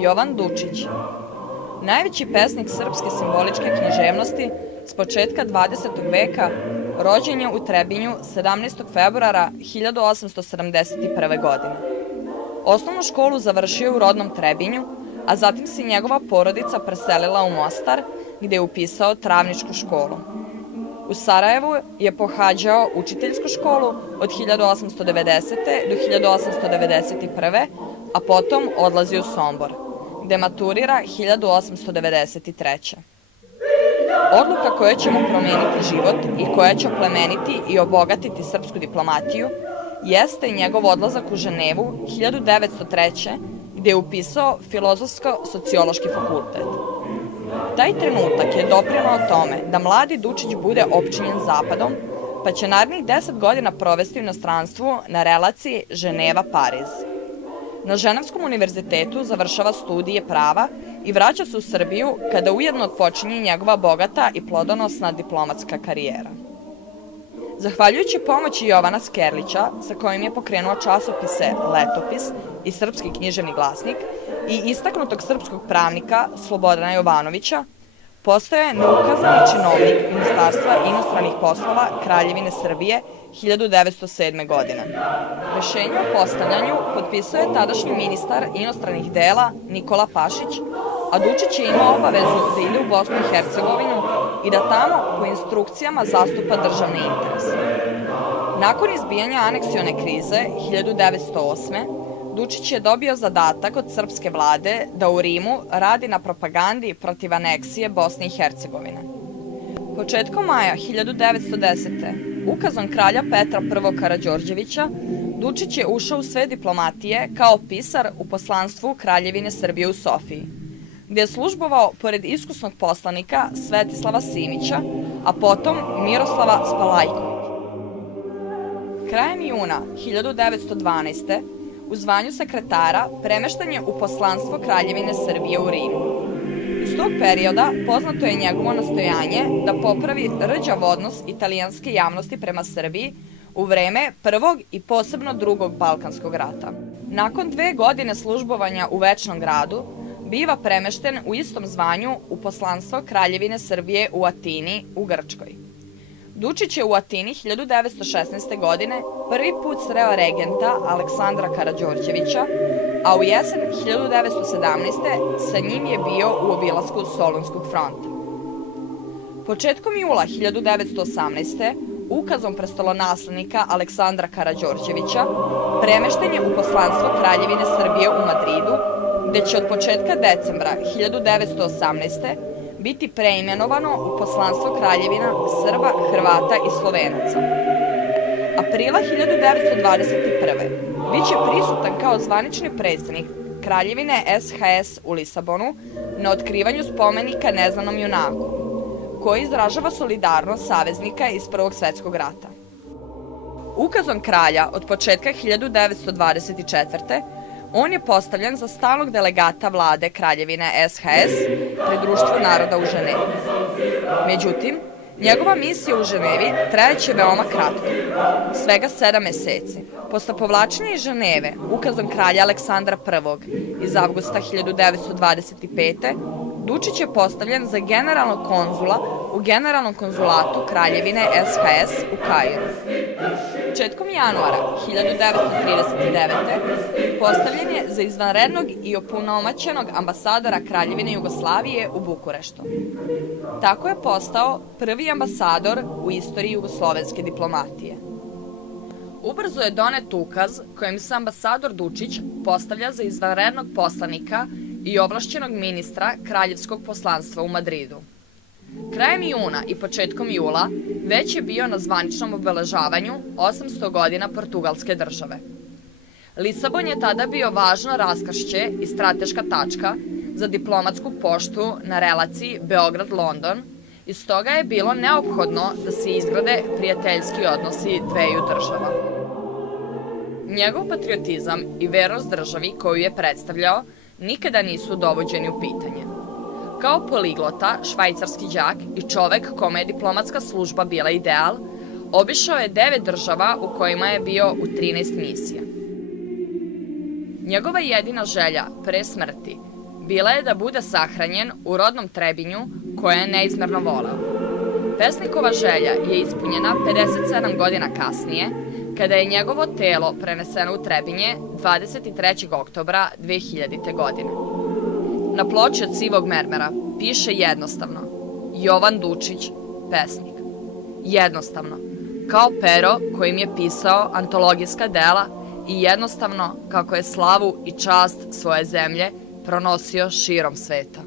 Jovan Dučić, najveći pesnik srpske simboličke književnosti s početka 20. veka, rođen je u Trebinju 17. februara 1871. godine. Osnovnu školu završio je u rodnom Trebinju, a zatim se njegova porodica preselila u Mostar, gde je upisao Travničku školu. U Sarajevu je pohađao učiteljsku školu od 1890. do 1891. a potom odlazi u Sombor, gde maturira 1893. Odluka koja će mu promeniti život i koja će oplemeniti i obogatiti srpsku diplomatiju jeste i njegov odlazak u Ženevu 1903. gde je upisao Filozofsko-sociološki fakultet. Taj trenutak je doprineo tome da mladi Dučić bude opčinjen Zapadom, pa će narednih 10 godina provesti u inostranstvu na relaciji Ženeva-Pariz. Na Ženevskom univerzitetu završava studije prava i vraća se u Srbiju kada ujedno odpočinje njegova bogata i plodonosna diplomatska karijera. Zahvaljujući pomoći Jovana Skerlića, sa kojim je pokrenuo časopise Letopis i Srpski književni glasnik, i istaknutog srpskog pravnika Slobodana Jovanovića, postao je neukazani činovnik Ministarstva inostranih poslova Kraljevine Srbije 1907. godine. Rešenje o postavljanju potpisao je tadašnji ministar inostranih dela Nikola Pašić, a Dučić je imao obavezu da ide u Bosnu i Hercegovinu i da tamo po instrukcijama zastupa državne interese. Nakon izbijanja aneksione krize 1908. Dučić je dobio zadatak od srpske vlade da u Rimu radi na propagandi protiv aneksije Bosne i Hercegovine. Početkom maja 1910. ukazom kralja Petra I. Karađorđevića, Dučić je ušao u sve diplomatije kao pisar u poslanstvu Kraljevine Srbije u Sofiji, gde je službovao pored iskusnog poslanika Svetislava Simića, a potom Miroslava Spalajkovića. Krajem juna 1912. u zvanju sekretara premešten je u poslanstvo Kraljevine Srbije u Rimu. Iz tog perioda poznato je njegovo nastojanje da popravi rđav odnos italijanske javnosti prema Srbiji u vreme Prvog i posebno Drugog Balkanskog rata. Nakon 2 godine službovanja u Večnom gradu, biva premešten u istom zvanju u poslanstvo Kraljevine Srbije u Atini u Grčkoj. Dučić je u Atini 1916. godine prvi put sreo regenta Aleksandra Karađorđevića, a u jesen 1917. sa njim je bio u obilasku Solunskog fronta. Početkom jula 1918. ukazom prestolonaslednika Aleksandra Karađorđevića premešten je u poslanstvo Kraljevine Srbije u Madridu, gde će od početka decembra 1918. biti preimenovano u poslanstvo Kraljevina Srba, Hrvata i Slovenaca. Aprila 1921. biće prisutan kao zvanični predstavnik Kraljevine SHS u Lisabonu na otkrivanju spomenika neznanom junaku, koji izražava solidarnost saveznika iz Prvog svetskog rata. Ukazom kralja od početka 1924. on je postavljen za stalnog delegata vlade Kraljevine SHS pri Društvu naroda u Ženevi. Međutim, njegova misija u Ženevi trajaće veoma kratko, svega 7 meseci. Posle povlačenja iz Ženeve, ukazom kralja Aleksandra I iz avgusta 1925. Dučić je postavljen za generalnog konzula u Generalnom konzulatu Kraljevine SHS u Kairu. Početkom januara 1939. postavljen je za izvanrednog i opunomoćenog ambasadora Kraljevine Jugoslavije u Bukureštu. Tako je postao prvi ambasador u istoriji jugoslovenske diplomatije. Ubrzo je donet ukaz kojim se ambasador Dučić postavlja za izvanrednog poslanika i ovlašćenog ministra Kraljevskog poslanstva u Madridu. Krajem juna i početkom jula već je bio na zvaničnom obeležavanju 800 godina Portugalske države. Lisabon je tada bio važno raskršće i strateška tačka za diplomatsku poštu na relaciji Beograd-London i stoga je bilo neophodno da se izgrade prijateljski odnosi dveju država. Njegov patriotizam i vernost državi koju je predstavljao nikada nisu dovođeni u pitanje. Kao poliglota, švajcarski đak i čovek kome je diplomatska služba bila ideal, obišao je 9 država u kojima je bio u 13 misija. Njegova jedina želja pre smrti bila je da bude sahranjen u rodnom Trebinju koje je neizmerno voleo. Pesnikova želja je ispunjena 57 godina kasnije, kada je njegovo telo preneseno u Trebinje 23. oktobra 2000. godine. Na ploči od sivog mermera piše jednostavno: Jovan Dučić, pesnik. Jednostavno, kao pero kojim je pisao antologijska dela i jednostavno kako je slavu i čast svoje zemlje pronosio širom sveta.